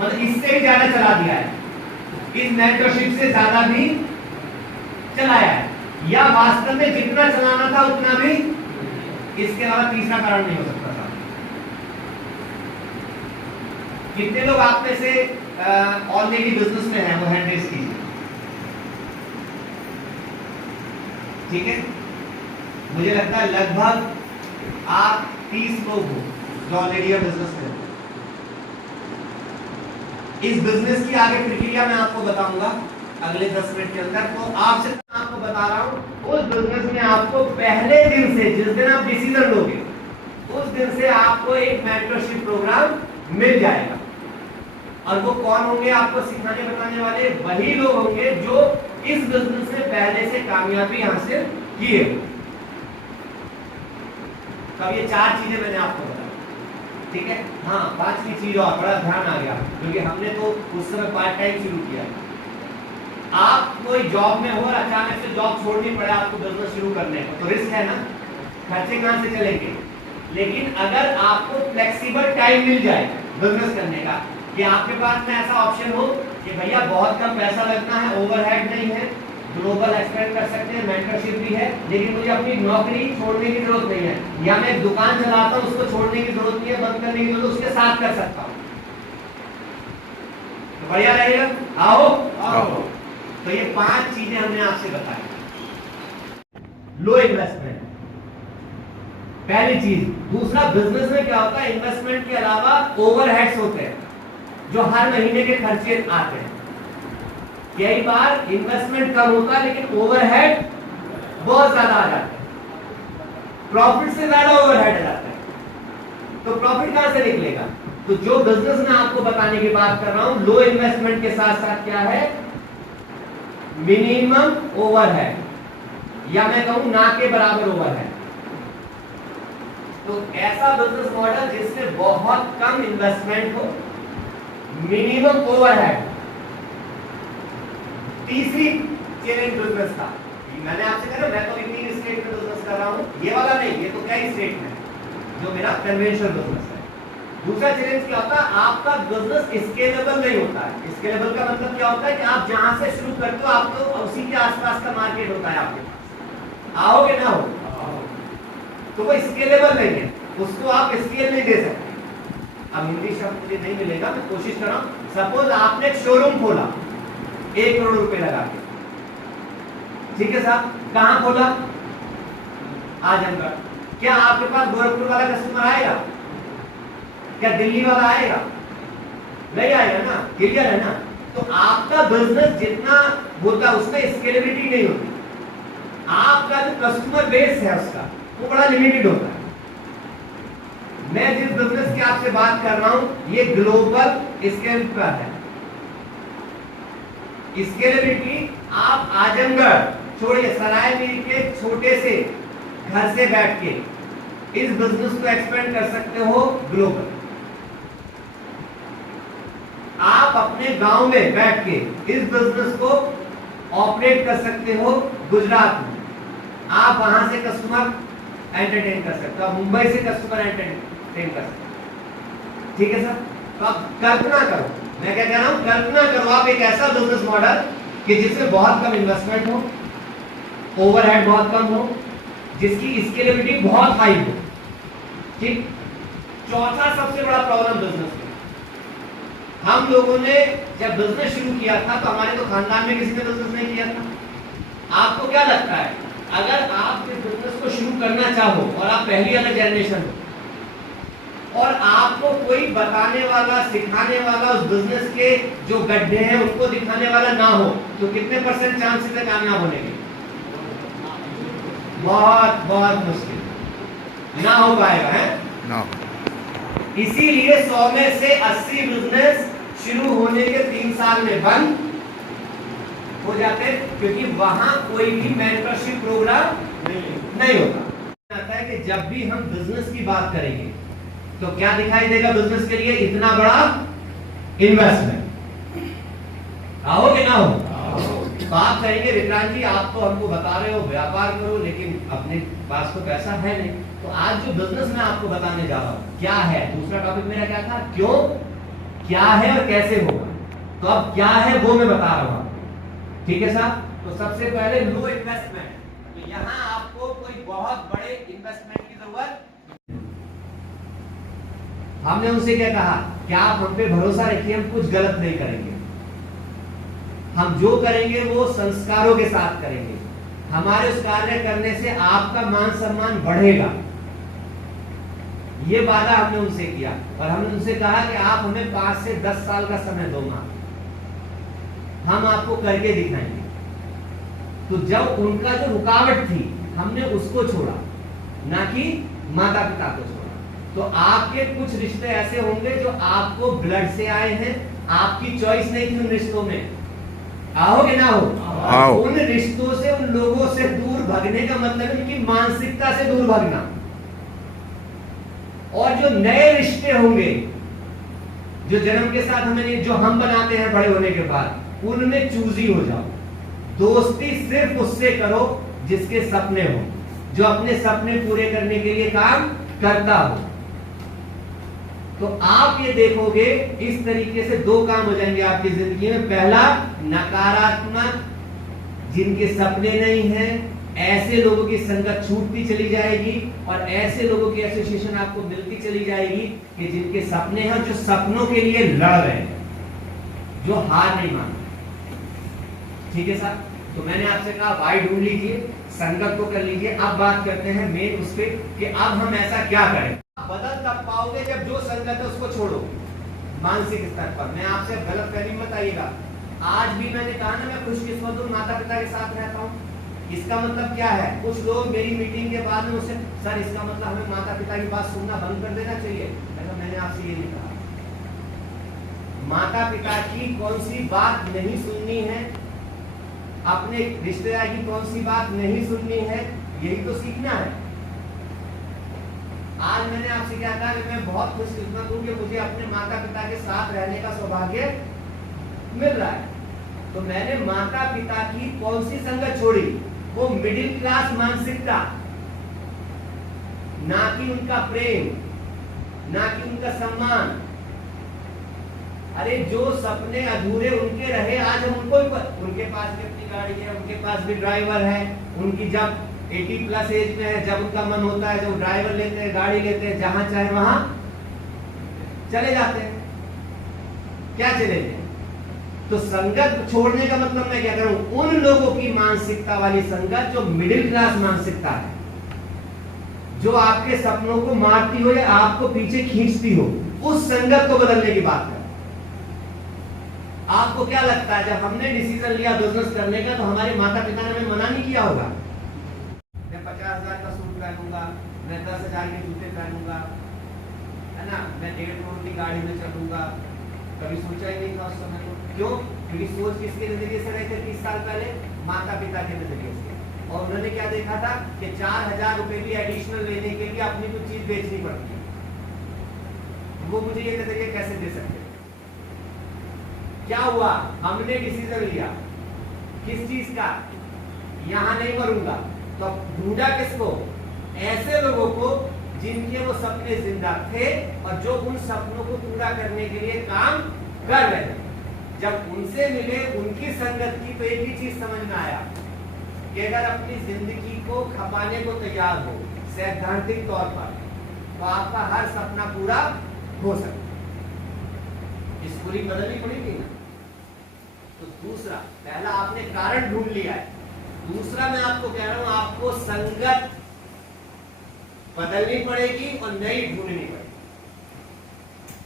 मतलब इससे भी ज्यादा चला दिया है, इस मेंटरशिप से ज्यादा भी चलाया है, या वास्तव में जितना चलाना था उतना भी, इसके अलावा तीसरा कारण नहीं हो सकता था। कितने लोग आप में से ऑलरेडी बिजनेस में हैं, वो हैंड रेज कीजिए, ठीक है? मुझे लगता है लगभग आप 30 लोग हो जो ऑलरेडी बिजनेस में हो। इस बिजनेस की आगे प्रक्रिया मैं आपको बताऊंगा अगले 10 मिनट के अंदर, तो आपसे आपको बता रहा हूं, उस बिजनेस में आपको पहले दिन से, जिस दिन आप डिसीजन लोगे, उस दिन से आपको एक मेंटरशिप प्रोग्राम मिल जाएगा, और वो कौन होंगे आपको सिखाने बताने वाले? वही लोग होंगे जो इस बिजनेस में पहले से कामयाबी हासिल किए हो। तो ये 4 चीजें मैंने आपको बताई, ठीक है? हाँ, 5वीं चीज और बड़ा ध्यान आ गया, क्योंकि हमने तो उस समय पार्ट टाइम शुरू किया। आप कोई जॉब में हो और अचानक से जॉब छोड़नी पड़े आपको बिजनेस शुरू करने का, तो रिस्क है ना, खर्चे कहां से चलेंगे? लेकिन अगर आपको फ्लेक्सिबल टाइम मिल जाए बिजनेस करने का, कि आपके पास में ऐसा ऑप्शन हो कि भैया बहुत कम पैसा लगना है, ओवरहेड नहीं है, ग्लोबल एक्सपेंड कर सकते हैं, मेंटरशिप भी है, लेकिन मुझे अपनी नौकरी छोड़ने की जरूरत नहीं है, या मैं एक दुकान चलाता हूं उसको छोड़ने की जरूरत नहीं है, बंद करने की जरूरत, उसके साथ कर सकता हूं, तो बढ़िया रहेगा। आओ। तो ये 5 चीजें हमने आपसे बताई। लो इन्वेस्टमेंट पहली चीज। दूसरा, बिजनेस में क्या होता है, इन्वेस्टमेंट के अलावा ओवरहेड्स होते हैं जो हर महीने के खर्चे आते हैं। कई बार इन्वेस्टमेंट कम होता है लेकिन ओवरहेड बहुत ज्यादा आ जाते हैं, प्रॉफिट से ज्यादा ओवरहेड आ जाता है, तो प्रॉफिट कहां से निकलेगा? तो जो बिजनेस में आपको बताने की बात कर रहा हूं, लो इन्वेस्टमेंट के साथ साथ क्या है, मिनिमम ओवरहेड, या मैं कहूं ना के बराबर ओवरहेड। तो ऐसा बिजनेस मॉडल जिसमें बहुत कम इन्वेस्टमेंट हो, मिनिमम ओवरहेड। तीसरी चैलेंज बिजनेस था, मैंने आपसे कहा मैं तो 3 स्टेट में बिजनेस कर रहा हूं, ये वाला नहीं, ये तो कई स्टेट में जो मेरा कन्वेंशनल बिजनेस है। दूसरा चैलेंज क्या होता है, आपका बिजनेस स्केलेबल नहीं होता है। स्केलेबल का मतलब क्या होता है कि आप जहां से शुरू करते हो आपको उसी के आसपास का मार्केट होता है आपके पास, आओगे ना हो, तो वो स्केलेबल नहीं है, उसको आप स्केल नहीं दे सकते। अब हिंदी शब्द मुझे नहीं मिलेगा, मैं कोशिश कर रहा हूं। सपोज आपने एक शोरूम खोला 1 करोड़ रुपए लगा के, ठीक है साहब, कहां खोला? आजमगढ़। क्या आपके पास गोरखपुर वाला कस्टमर आएगा? क्या दिल्ली वाला आएगा? नहीं आएगा ना, क्लियर है ना? तो आपका बिजनेस जितना होता है उसमें स्केलेबिलिटी नहीं होती, आपका जो कस्टमर बेस है उसका वो बड़ा लिमिटेड होता है। मैं जिस बिजनेस की आपसे बात कर रहा हूं ये ग्लोबल स्केल पर है। स्केलेबिलिटी आप आजमगढ़ छोड़िए, सरायमीर के छोटे से घर से बैठ के इस बिजनेस को एक्सपेंड कर सकते हो ग्लोबल। आप अपने गांव में बैठ के इस बिजनेस को ऑपरेट कर सकते हो गुजरात में, आप वहां से कस्टमर एंटरटेन कर सकते हो, मुंबई से कस्टमर एंटरटेन कर सकते हो। ठीक है सर। तो आप कल्पना करो, मैं क्या कह रहा हूं, कल्पना करो आप एक ऐसा बिजनेस मॉडल कि जिसमें बहुत कम इन्वेस्टमेंट हो, ओवरहेड बहुत कम हो, जिसकी स्केलेबिलिटी बहुत हाई हो। ठीक। चौथा सबसे बड़ा प्रॉब्लम बिजनेस में, हम लोगों ने जब बिजनेस शुरू किया था तो हमारे तो खानदान में किसी ने बिजनेस नहीं किया था। आपको क्या लगता है, अगर आप इस बिजनेस को शुरू करना चाहो और आप पहली अलग जनरेशन हो और आपको कोई बताने वाला, सिखाने वाला, उस बिजनेस के जो गड्ढे हैं उनको दिखाने वाला ना हो, तो कितने % चांसेस है कामयाब होने के? बहुत बहुत मुश्किल, ना हो पाएगा है ना। इसीलिए 100 में से 80 बिजनेस शुरू होने के 3 साल में बंद हो जाते, क्योंकि वहां कोई भी मेंटरशिप प्रोग्राम नहीं होता। आता है कि जब भी हम बिजनेस की बात करेंगे तो क्या दिखाई देगा बिजनेस के लिए? इतना बड़ा इन्वेस्टमेंट। आओगे ना हो? तो आप कहेंगे विक्रांत जी आप तो हमको बता रहे हो व्यापार करो, लेकिन अपने पास तो पैसा है नहीं। तो आज जो बिजनेस मैं आपको बताने जा रहा हूं क्या है, दूसरा टॉपिक मेरा क्या था, क्यों, क्या है और कैसे होगा। तो अब क्या है वो मैं बता रहा हूं। ठीक है साहब। तो सबसे पहले लो इन्वेस्टमेंट, तो यहां आपको कोई बहुत बड़े इन्वेस्टमेंट की जरूरत। हमने उनसे क्या कहा, क्या आप हम पे भरोसा रखिए, हम कुछ गलत नहीं करेंगे, हम जो करेंगे वो संस्कारों के साथ करेंगे, हमारे उस कार्य करने से आपका मान सम्मान बढ़ेगा। ये वादा हमने उनसे किया और हमने उनसे कहा कि आप हमें 5 से 10 साल का समय दो, हम आपको करके दिखाएंगे। तो जब उनका जो रुकावट थी हमने उसको छोड़ा, ना कि माता पिता को छोड़ा। तो आपके कुछ रिश्ते ऐसे होंगे जो आपको ब्लड से आए हैं, आपकी चॉइस नहीं थी उन रिश्तों में। आओगे ना हो? आओ। उन रिश्तों से, उन लोगों से दूर भागने का मतलब उनकी मानसिकता से दूर भागना। और जो नए रिश्ते होंगे जो जन्म के साथ हमें, जो हम बनाते हैं बड़े होने के बाद, उनमें चूजी हो जाओ। दोस्ती सिर्फ उससे करो जिसके सपने हो, जो अपने सपने पूरे करने के लिए काम करता हो। तो आप ये देखोगे इस तरीके से 2 काम हो जाएंगे आपकी जिंदगी में। पहला, नकारात्मक, जिनके सपने नहीं हैं, ऐसे लोगों की संगत छूटती चली जाएगी और ऐसे लोगों की एसोसिएशन आपको मिलती चली जाएगी कि जिनके सपने हैं, जो सपनों के लिए लड़ रहे हैं, जो हार नहीं मानते। ठीक है साहब। तो मैंने आपसे कहा भाई ढूंढ लीजिए, संगत को कर लीजिए। अब बात करते हैं मेन उस पे कि अब हम ऐसा क्या करें। बदल तब पाओगे जब जो संगत है उसको छोड़ो मानसिक स्तर पर। मैं आपसे गलत फहमी मत आइएगा। आज भी मैंने कहा ना मैं खुशकिस्मत हूं, माता पिता के साथ रहता हूं। इसका मतलब क्या है? कुछ लोग मेरी मीटिंग के बाद में मुझसे, सर इसका मतलब हमें माता पिता की बात सुनना बंद कर देना चाहिए। मैंने आपसे ये नहीं कहा। माता पिता की कौन सी बात नहीं सुननी है, अपने रिश्तेदार की कौन सी बात नहीं सुननी है, यही तो सीखना है। आज मैंने आपसे क्या कहा कि मैं बहुत खुशकिस्मत हूं कि मुझे अपने माता पिता के साथ रहने का सौभाग्य मिल रहा है। तो मैंने माता पिता की कौन सी संगत छोड़ी? वो मिडिल क्लास मानसिकता, ना कि उनका प्रेम, ना कि उनका सम्मान। अरे जो सपने अधूरे उनके रहे, आज हम उनको, उनके पास भी अपनी गाड़ी है, उनके पास भी ड्राइवर है, उनकी जब 80+ एज में है, जब उनका मन होता है, जब ड्राइवर लेते हैं, गाड़ी लेते हैं, जहां चाहे वहां चले जाते हैं। क्या चले जाते? तो संगत छोड़ने का मतलब मैं क्या करूं, उन लोगों की मानसिकता वाली संगत जो मिडिल क्लास मानसिकता है, जो आपके सपनों को मारती हो या आपको पीछे खींचती हो, उस संगत को बदलने की बात है। आपको क्या लगता है जब हमने डिसीजन लिया बिजनेस करने का, तो हमारे माता पिता ने हमें मना नहीं किया होगा? मैं 50,000 का सूट पहनूंगा, मैं 10,000 के जूते पहनूंगा, है ना, मैं 1.5 करोड़ की गाड़ी में चलूंगा। कभी सोचा ही नहीं था उस समय को। क्यों? क्योंकि सोच किसके नजरिए से रहे थे 30 साल पहले? माता पिता के नजरिए से। और उन्होंने क्या देखा था कि 4,000 रुपए भी एडिशनल लेने के लिए अपनी कुछ चीज बेचनी पड़ती है। वो मुझे ये नजरिया कैसे दे सकते? क्या हुआ? हमने डिसीजन लिया किस चीज का, यहां नहीं मरूंगा। तो ढूंढा किसको? ऐसे लोगों को जिनके वो सपने जिंदा थे और जो उन सपनों को पूरा करने के लिए काम कर रहे थे। जब उनसे मिले, उनकी संगत की, तो एक ही चीज समझ में आया कि अगर अपनी जिंदगी को खपाने को तैयार हो सैद्धांतिक तौर पर, तो आपका हर सपना पूरा हो सकता है। इस पूरी बदलनी पड़ेगी ना। तो दूसरा, पहला आपने कारण ढूंढ लिया है, दूसरा मैं आपको कह रहा हूं आपको संगत बदलनी पड़ेगी और नई ढूंढनी पड़ेगी।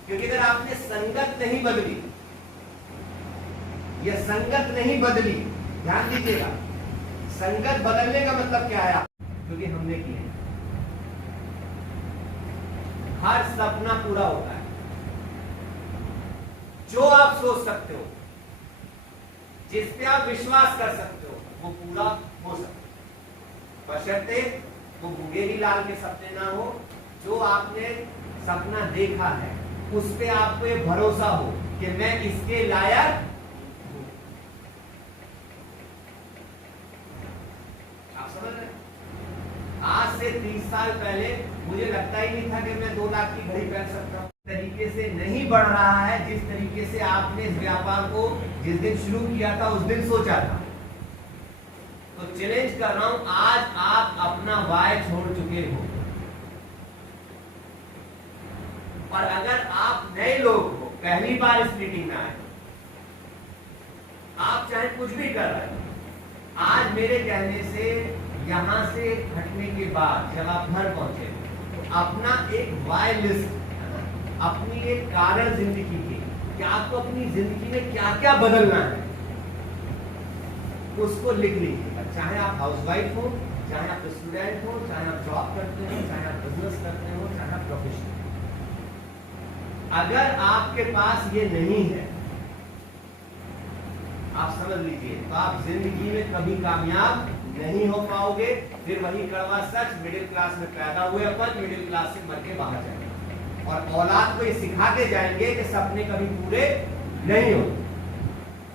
क्योंकि अगर आपने संगत नहीं बदली या संगत नहीं बदली, ध्यान दीजिएगा, संगत बदलने का मतलब क्या है? क्योंकि हमने किया, हर सपना पूरा होता है। जो आप सोच सकते हो, जिस पे आप विश्वास कर सकते हो, वो पूरा हो सकता है, बशर्ते वो मुंगेरी लाल के सपने ना हो। जो आपने सपना देखा है उस पे आपको ये भरोसा हो कि मैं इसके लायक हूं। आप समझ रहे? आज से 30 साल पहले मुझे लगता ही नहीं था कि मैं 2 लाख की घड़ी पहन सकता हूं। तरीके से नहीं बढ़ रहा है जिस तरीके से आपने इस व्यापार को जिस दिन शुरू किया था उस दिन सोचा था। तो चैलेंज कर रहा हूं, आज आप अपना वाय छोड़ चुके हो। और अगर आप नए लोग हो, पहली बार इस मीटिंग में आए, आप चाहे कुछ भी कर रहे हो, आज मेरे कहने से यहां से हटने के बाद जब आप घर पहुंचे तो अपना एक वाय लिस्ट, अपनी एक कारण जिंदगी की, कि आपको अपनी जिंदगी में क्या क्या बदलना है, उसको लिख लीजिए। चाहे आप हाउसवाइफ हो, चाहे आप स्टूडेंट हो, चाहे आप जॉब करते हो, चाहे आप बिजनेस करते हो, चाहे आप प्रोफेशनल। अगर आपके पास ये नहीं है, आप समझ लीजिए, तो आप जिंदगी में कभी कामयाब नहीं हो पाओगे। फिर वही कड़वा सच, मिडिल क्लास में पैदा हुए अपन, मिडिल क्लास से मर के बाहर जाएंगे और औलाद को ये सिखाते जाएंगे कि सपने कभी पूरे नहीं होते।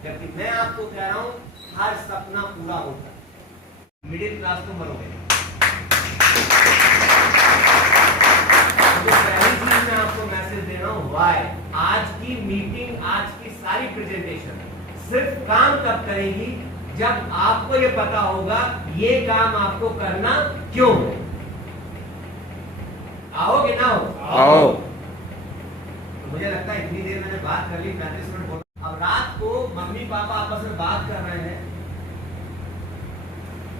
जबकि मैं आपको कह रहा हूं हर सपना पूरा होता है। मिडिल क्लास तो मरोगे। तो पहली चीज मैं आपको मैसेज दे रहा हूं, वाई। आज की मीटिंग, आज की सारी प्रेजेंटेशन सिर्फ काम कब करेगी? जब आपको ये पता होगा ये काम आपको करना क्यों है। आओगे ना हो? आओ। तो मुझे लगता है इतनी देर मैंने बात कर ली, 35 मिनट बोल। अब रात को मम्मी पापा आपस में बात कर रहे हैं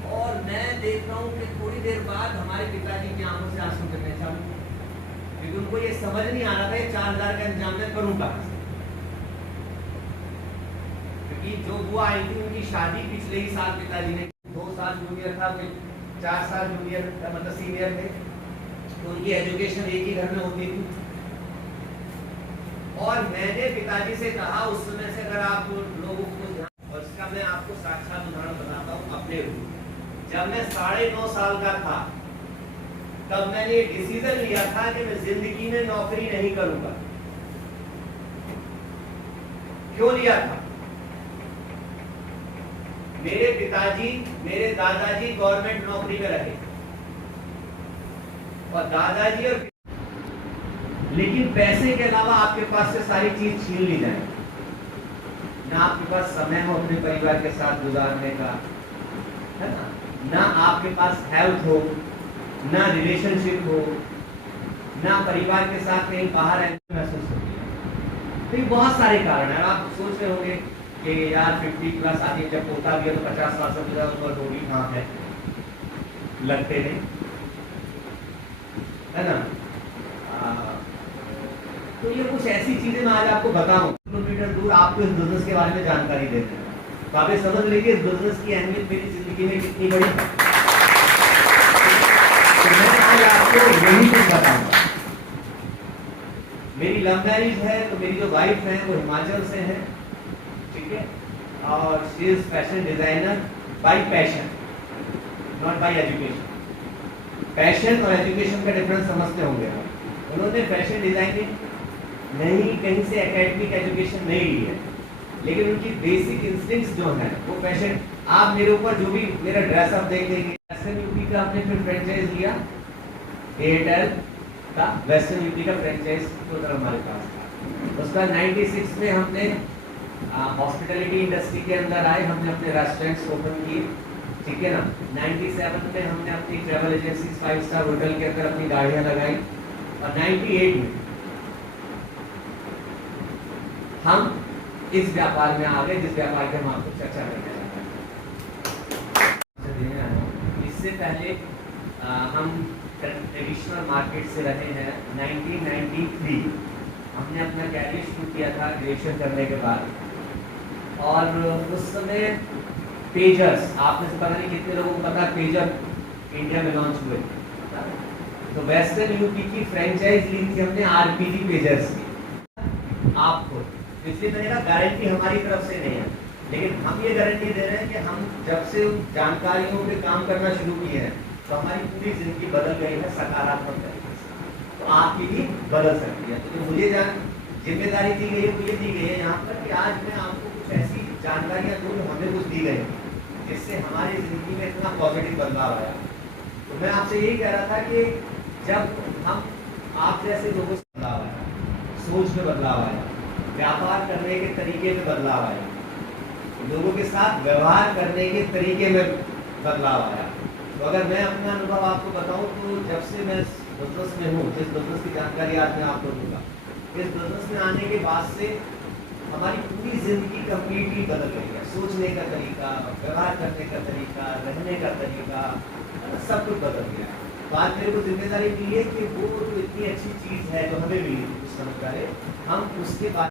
और मैं देख रहा हूं कि थोड़ी देर बाद हमारे पिताजी की आंखों से आंसू गिरने चालू, क्योंकि उनको ये समझ नहीं आ रहा था ये 4000 का इंतजाम मैं करूं कहां से। क्योंकि जो बुआ आई थी उनकी शादी पिछले ही साल पिताजी ने, 2 साल जूनियर था, 4 साल जूनियर मतलब सीनियर थे, तो उनकी एजुकेशन एक ही घर में होती थी। और मैंने पिताजी से कहा उस समय से, अगर आप लोगों को, और इसका मैं आपको साक्षात उदाहरण बताता हूँ अपने रूप। जब मैं 9.5 साल का था तब मैंने ये डिसीजन लिया था कि मैं जिंदगी में नौकरी नहीं करूंगा। क्यों लिया था? मेरे पिताजी, मेरे दादाजी गवर्नमेंट नौकरी में रहे और दादाजी और, लेकिन पैसे के अलावा आपके पास से सारी चीज छीन ली जाए, ना आपके पास समय हो अपने परिवार के साथ गुजारने का, है ना आपके पास हेल्थ हो, ना रिलेशनशिप हो, ना परिवार के साथ कहीं बाहर रहने महसूस होती है। तो बहुत सारे कारण है। आप सोच रहे होंगे कि यार 50 प्लस आदमी जब पोता भी है तो 50 साल से गुजरा, उस पर रोगी कहाँ है, लगते नहीं, है ना। तो ये कुछ ऐसी चीजें मैं आज आपको बताऊं, किलोमीटर दूर आपको इस बिजनेस के बारे में जानकारी देते हैं, तो आप ये समझ लीजिए इस बिजनेस की अहमियत मेरी जिंदगी में कितनी बड़ी है। तो मैं आज आपको यही कुछ बताऊंगा। मेरी लव मैरिज है, तो मेरी जो वाइफ है वो हिमाचल से है, ठीक है, और she is fashion designer bye passion, not bye education. Passion और एजुकेशन का डिफरेंस समझते होंगे आप। उन्होंने फैशन डिजाइनिंग नहीं, कहीं से एकेडमिक एजुकेशन नहीं ली है, लेकिन उनकी बेसिक इंस्टिंक्ट्स जो है वो फैशन। आप मेरे ऊपर जो भी मेरा ड्रेसअप देख देंगे, SMUP का आपने फिर फ्रेंचाइज लिया, एयरटेल, था, वेस्टर्न यूपी का फ्रेंचाइज टोटल हमारे पास था। उसका 96 में हमने हॉस्पिटैलिटी इंडस्ट्री के अंदर आए, हमने अपने रेस्टोरेंट्स ओपन किए, ठीक है ना। 97 में हमने अपनी ट्रैवल एजेंसी 5 स्टार होटल के अंदर अपनी गाड़ियां लगाई, और 98 में हम इस व्यापार में आ गए जिस व्यापार की हम आपको चर्चा करने जा रहे हैं। इससे पहले हम ट्रेडिशनल मार्केट से रहे हैं। 1993 हमने अपना कैरियर शुरू किया था ग्रेजुएशन करने के बाद, और उस समय पेजर्स, आप में से पता नहीं कितने लोगों को पता, पेजर इंडिया में लॉन्च हुए। तो वेस्टर्न यूपी की फ्रेंचाइज ली थी हमने आरपीजी पेजर्स की। आपको इसलिए मैंने कहा गारंटी हमारी तरफ से नहीं है, लेकिन हम ये गारंटी दे रहे हैं कि हम जब से जानकारियों पे काम करना शुरू किए हैं तो हमारी पूरी जिंदगी बदल गई है सकारात्मक तरीके से, तो आपकी भी बदल सकती है। तो जो मुझे जिम्मेदारी दी गई है वो ये दी गई है यहाँ पर कि आज मैं आपको कुछ ऐसी जानकारियाँ दूँ जो हमें कुछ दी गई जिससे हमारी जिंदगी में इतना पॉजिटिव बदलाव आया। तो मैं आपसे यही कह रहा था कि जब हम आप जैसे लोगों से बदलाव आया, सोच में बदलाव आया, व्यापार करने के तरीके में बदलाव आया, लोगों के साथ व्यवहार करने के तरीके में बदलाव आया। तो अगर मैं अपना अनुभव आपको बताऊं तो जब से मैं बिजनेस में हूँ, जिस बिजनेस की जानकारी आज मैं आपको दूंगा, इस बिजनेस में आने के बाद से हमारी पूरी जिंदगी कंप्लीटली बदल गई है। सोचने का तरीका, व्यवहार करने का तरीका, रहने का तरीका, सब कुछ बदल गया। तो आज मेरे को जिम्मेदारी मिली है कि वो जो इतनी अच्छी चीज़ है जो हमें मिली उस समय, हम उसके बाद